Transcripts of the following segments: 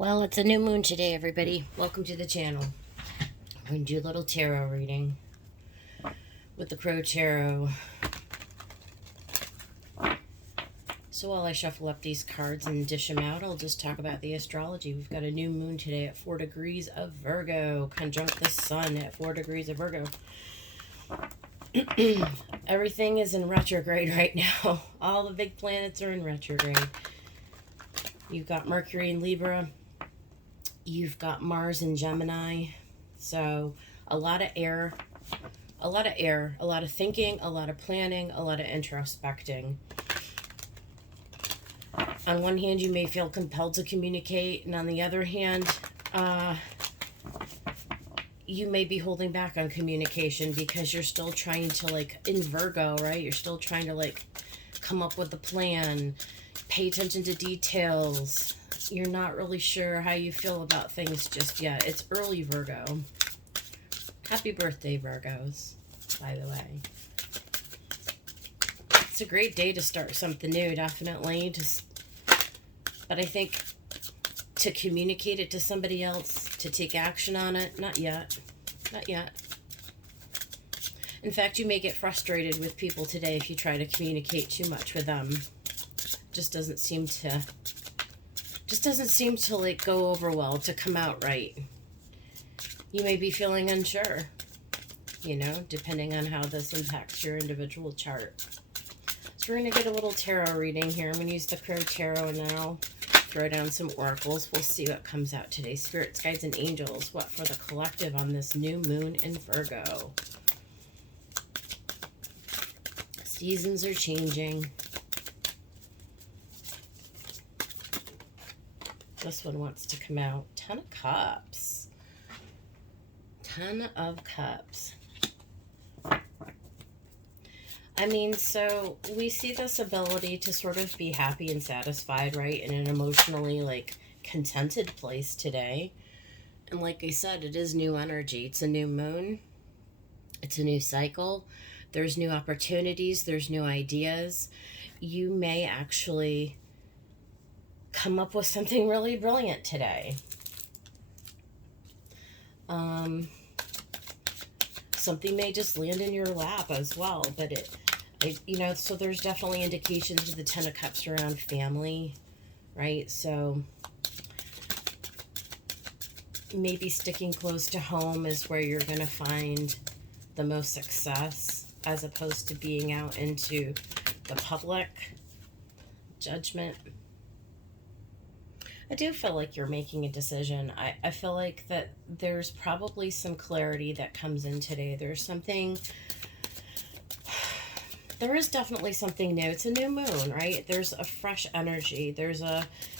Well, it's a new moon today, everybody. Welcome to the channel. I'm going to do a little tarot reading with the Crow Tarot. So while I shuffle up these cards and dish them out, I'll just talk about the astrology. We've got a new moon today at 4 degrees of Virgo, conjunct the sun at 4 degrees of Virgo. Everything is in retrograde right now. All the big planets are in retrograde. You've got Mercury in Libra. You've got Mars in Gemini. So a lot of air, a lot of thinking, a lot of planning, a lot of introspecting. On one hand, you may feel compelled to communicate, and on the other hand, you may be holding back on communication because you're still trying to, in Virgo, right? You're still trying to, come up with a plan, pay attention to details. You're not really sure how you feel about things just yet. It's early Virgo. Happy birthday, Virgos, by the way. It's a great day to start something new, definitely. But I think to communicate it to somebody else, to take action on it, not yet. Not yet. In fact, you may get frustrated with people today if you try to communicate too much with them. Just doesn't seem to go over well, to come out right. You may be feeling unsure, depending on how this impacts your individual chart. So we're going to get a little tarot reading here. I'm going to use the Crow Tarot, and then I'll throw down some oracles. We'll see what comes out today. Spirits, guides, and angels, what for the collective on this new moon in Virgo? Seasons are changing. This one wants to come out. 10 of Cups. 10 of Cups. So we see this ability to sort of be happy and satisfied, right? In an emotionally, contented place today. And like I said, it is new energy. It's a new moon. It's a new cycle. There's new opportunities. There's new ideas. You may actually come up with something really brilliant today. Something may just land in your lap as well, but so there's definitely indications of the 10 of Cups around family, right? So maybe sticking close to home is where you're going to find the most success, as opposed to being out into the public. Judgment. I do feel like you're making a decision. I feel like that there's probably some clarity that comes in today. There is definitely something new. It's a new moon, right? There's a fresh energy. There's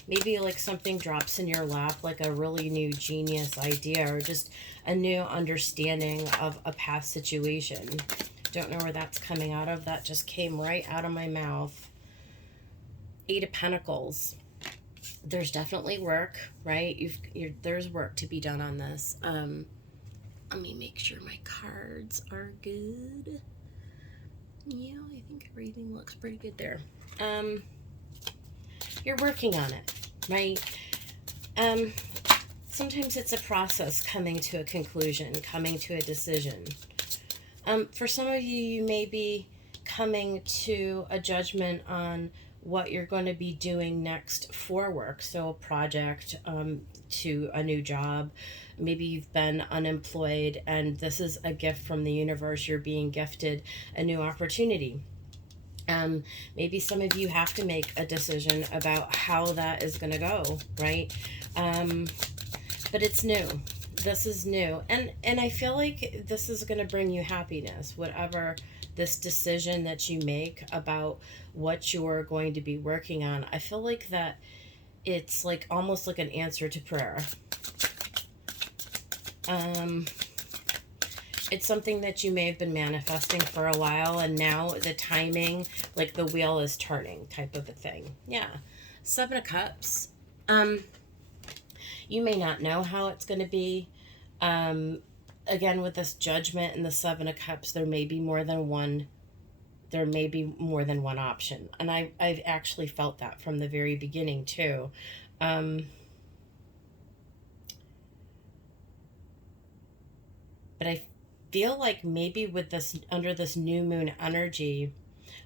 maybe something drops in your lap, like a really new genius idea, or just a new understanding of a past situation. Don't know where that's coming out of. That just came right out of my mouth. 8 of Pentacles. There's definitely work, right? There's work to be done on this. Let me make sure my cards are good. Yeah, I think everything looks pretty good there. You're working on it, right? Sometimes it's a process coming to a conclusion, coming to a decision. For some of you, you may be coming to a judgment on what you're going to be doing next for work. So a project, to a new job. Maybe you've been unemployed and this is a gift from the universe. You're being gifted a new opportunity. Maybe some of you have to make a decision about how that is going to go, right? But it's new. This is new. And I feel like this is going to bring you happiness, whatever this decision that you make about what you're going to be working on. I feel like that it's almost like an answer to prayer. It's something that you may have been manifesting for a while, and now the timing, the wheel is turning type of a thing. Yeah. 7 of Cups. You may not know how it's going to be. Again, with this judgment and the 7 of Cups, there may be more than one option. And I've actually felt that from the very beginning too. But I feel like maybe with this, under this new moon energy,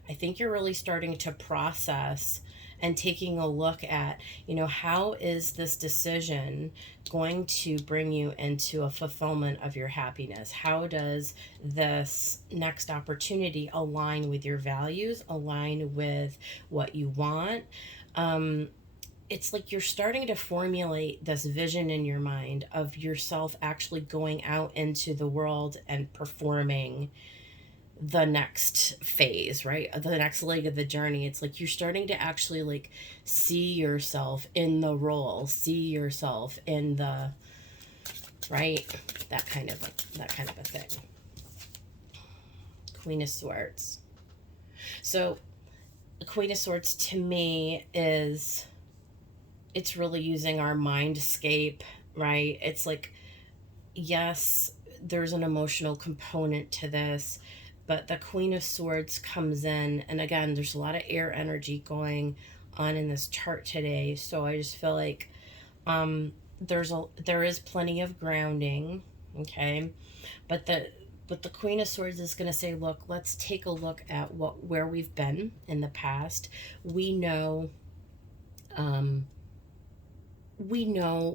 I think you're really starting to process and taking a look at, how is this decision going to bring you into a fulfillment of your happiness? How does this next opportunity align with your values, align with what you want? It's like you're starting to formulate this vision in your mind of yourself actually going out into the world and performing the next phase, right? The next leg of the journey. It's like you're starting to actually like see yourself in the role, see yourself in the, right? That kind of a thing. Queen of Swords. So the Queen of Swords to me is, it's really using our mindscape, right? It's like, yes, there's an emotional component to this, but the Queen of Swords comes in, and again, there's a lot of air energy going on in this chart today. So I just feel like there is plenty of grounding, okay? But the Queen of Swords is going to say, look, let's take a look at where we've been in the past. We know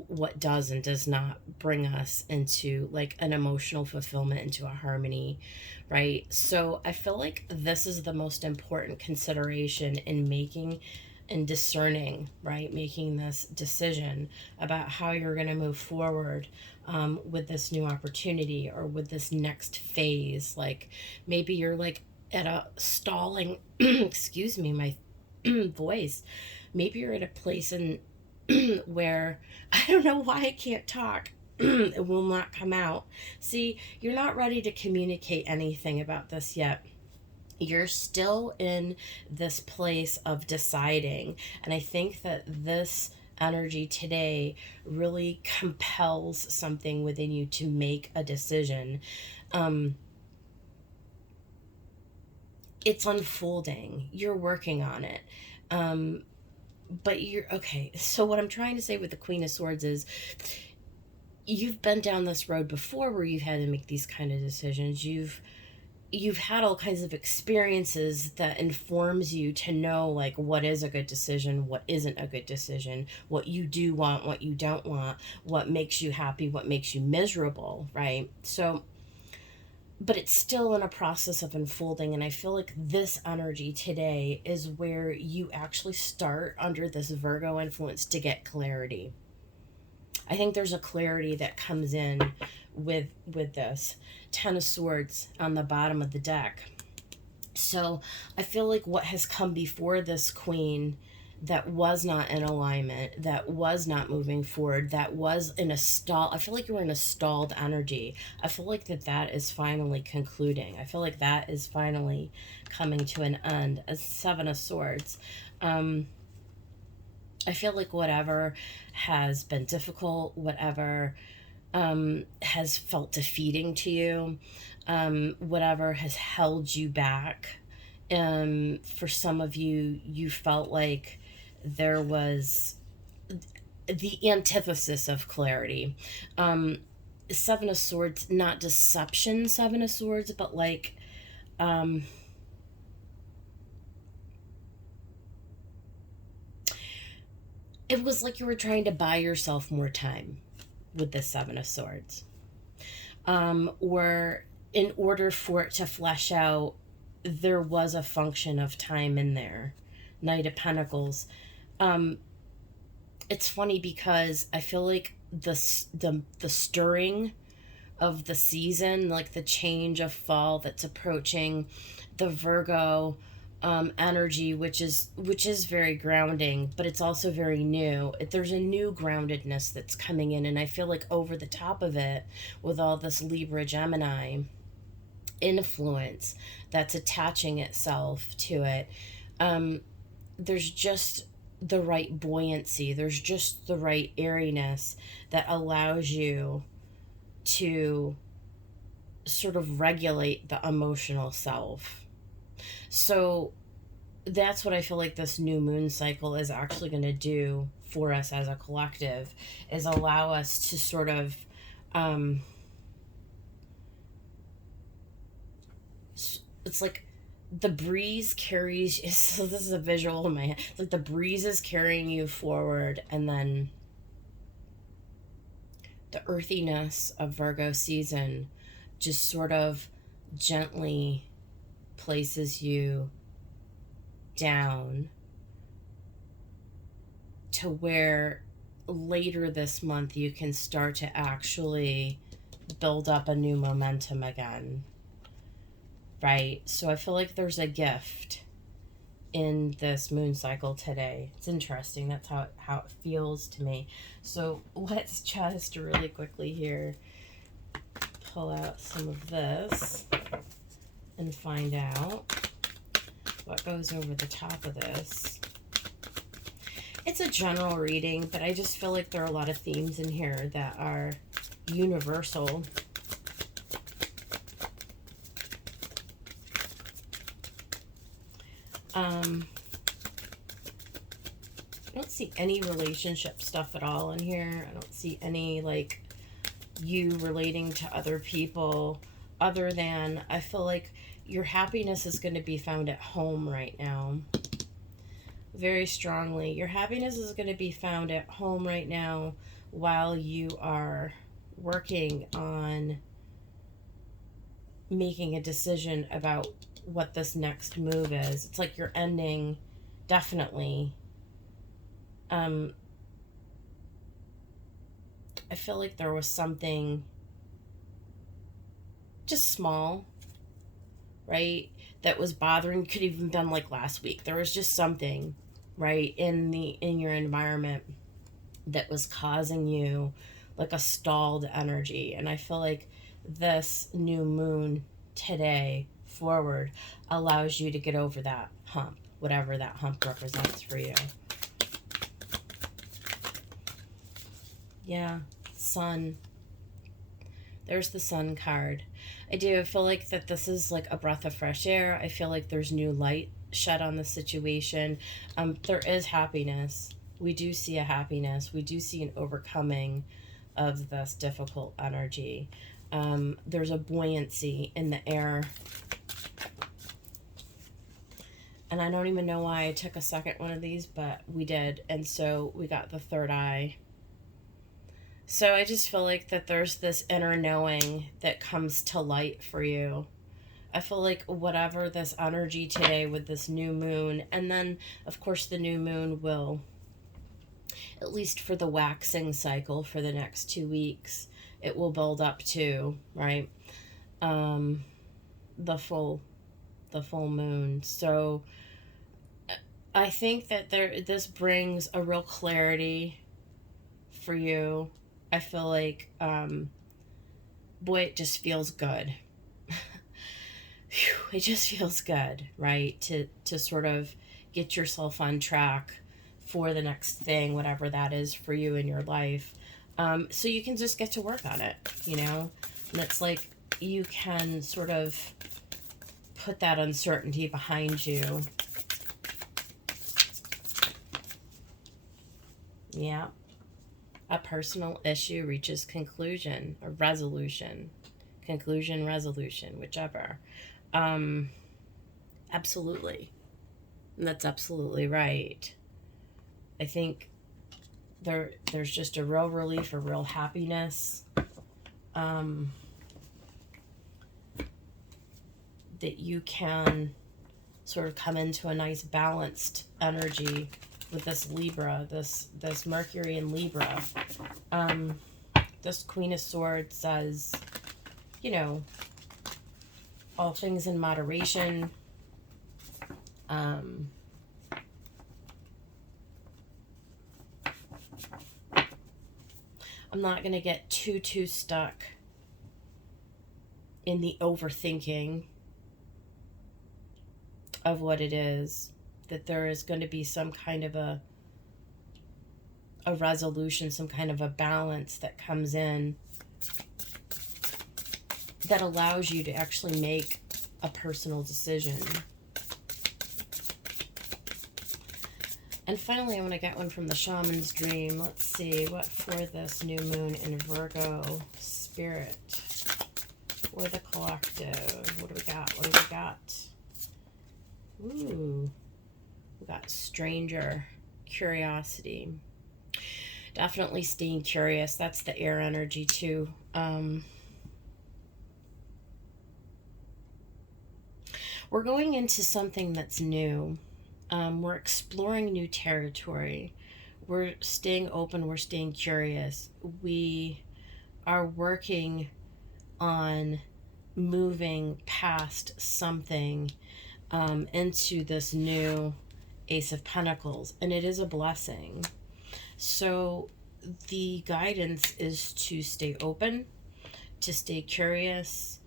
what does and does not bring us into like an emotional fulfillment, into a harmony, right? So I feel like this is the most important consideration in making and discerning, right? Making this decision about how you're going to move forward with this new opportunity or with this next phase. Like maybe you're like at a stalling, excuse me, my voice. Maybe you're at a place in where I don't know why I can't talk. It will not come out. See, you're not ready to communicate anything about this yet. You're still in this place of deciding. And I think that this energy today really compels something within you to make a decision. It's unfolding. You're working on it. But you're okay. So what I'm trying to say with the Queen of Swords is, you've been down this road before where you've had to make these kind of decisions. You've had all kinds of experiences that informs you to know like what is a good decision, what isn't a good decision, what you do want, what you don't want, what makes you happy, what makes you miserable, right? So but it's still in a process of unfolding, and I feel like this energy today is where you actually start under this Virgo influence to get clarity. I think there's a clarity that comes in with this Ten of Swords on the bottom of the deck. So I feel like what has come before this Queen that was not in alignment, that was not moving forward, that was in a stall. I feel like you were in a stalled energy. I feel like that is finally concluding. I feel like that is finally coming to an end. A Seven of Swords. I feel like whatever has been difficult, whatever has felt defeating to you, whatever has held you back, for some of you, you felt like there was the antithesis of clarity. Seven of Swords, not deception, Seven of Swords, but like, it was like you were trying to buy yourself more time with the Seven of Swords. Or in order for it to flesh out, there was a function of time in there. Knight of Pentacles. It's funny because I feel like the stirring of the season, like the change of fall that's approaching, the Virgo energy, which is very grounding, but it's also very new. There's a new groundedness that's coming in, and I feel like over the top of it, with all this Libra Gemini influence that's attaching itself to it, there's just the right buoyancy, there's just the right airiness that allows you to sort of regulate the emotional self. So that's what I feel like this new moon cycle is actually going to do for us as a collective, is allow us to sort of it's like the breeze carries, so this is a visual in my head. It's like the breeze is carrying you forward, and then the earthiness of Virgo season just sort of gently places you down to where later this month you can start to actually build up a new momentum again, right? So I feel like there's a gift in this moon cycle today. It's interesting. That's how it feels to me. So let's just really quickly here pull out some of this and find out what goes over the top of this. It's a general reading, but I just feel like there are a lot of themes in here that are universal. I don't see any relationship stuff at all in here. I don't see any, like, you relating to other people, other than I feel like your happiness is going to be found at home right now. Very strongly. Your happiness is going to be found at home right now while you are working on making a decision about what this next move is. It's like you're ending, definitely. I feel like there was something just small, right, that was bothering. Could even been like last week. There was just something, right, in your environment that was causing you like a stalled energy. And I feel like this new moon today forward allows you to get over that hump, whatever that hump represents for you. Yeah, sun. There's the sun card. I do feel like that this is like a breath of fresh air. I feel like there's new light shed on the situation. There is happiness. We do see a happiness. We do see an overcoming of this difficult energy. There's a buoyancy in the air. And I don't even know why I took a second one of these, but we did. And so we got the third eye. So I just feel like that there's this inner knowing that comes to light for you. I feel like whatever this energy today with this new moon, and then of course the new moon will, at least for the waxing cycle for the next 2 weeks, it will build up to, right, the full moon. So I think that this brings a real clarity for you. I feel like, boy, it just feels good. It just feels good, right? To sort of get yourself on track for the next thing, whatever that is for you in your life. So you can just get to work on it, you know? And it's like you can sort of put that uncertainty behind you. Yeah. A personal issue reaches conclusion or resolution. Conclusion, resolution, whichever. Absolutely. And that's absolutely right. I think there's just a real relief, a real happiness. That you can sort of come into a nice balanced energy with this Libra, this Mercury in Libra. This Queen of Swords says, you know, all things in moderation. I'm not going to get too stuck in the overthinking of what it is. That there is going to be some kind of a resolution, some kind of a balance that comes in that allows you to actually make a personal decision. And finally, I want to get one from the Shaman's Dream. Let's see, what for this new moon in Virgo? Spirit. for the collective. What do we got? What do we got? Ooh, we got stranger, curiosity. Definitely staying curious. That's the air energy too. We're going into something that's new. We're exploring new territory. We're staying open. We're staying curious. We are working on moving past something into this new Ace of Pentacles, and it is a blessing. So the guidance is to stay open, to stay curious,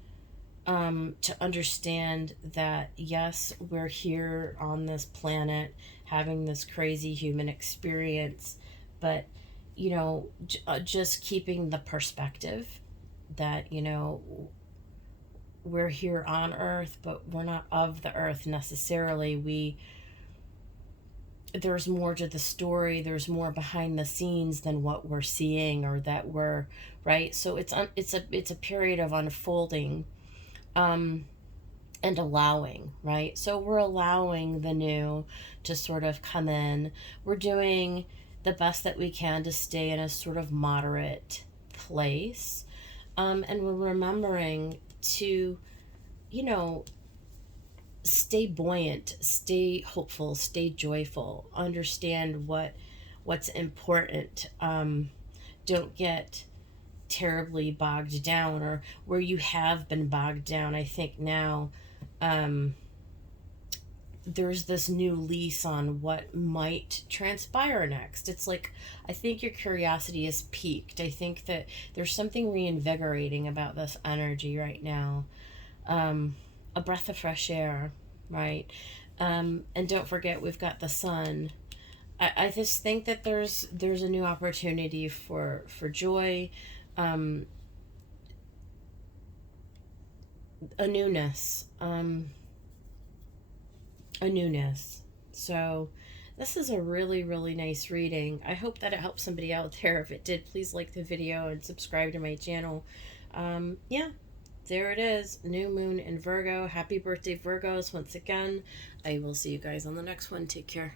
to understand that yes, we're here on this planet having this crazy human experience, but just keeping the perspective that we're here on Earth, but we're not of the Earth necessarily. There's more to the story. There's more behind the scenes than what we're seeing or that we're right. So it's a period of unfolding, and allowing, right? So we're allowing the new to sort of come in. We're doing the best that we can to stay in a sort of moderate place, and we're remembering to, stay buoyant, stay hopeful, stay joyful, understand what's important. Don't get terribly bogged down, or where you have been bogged down. I think now there's this new lease on what might transpire next. It's like, I think your curiosity is piqued. I think that there's something reinvigorating about this energy right now. A breath of fresh air, right? And don't forget, we've got the sun. I just think that there's a new opportunity for joy, a newness, a newness. So this is a really, really nice reading. I hope that it helps somebody out there. If it did, please like the video and subscribe to my channel. Yeah, there it is. New moon in Virgo. Happy birthday, Virgos, once again. I will see you guys on the next one. Take care.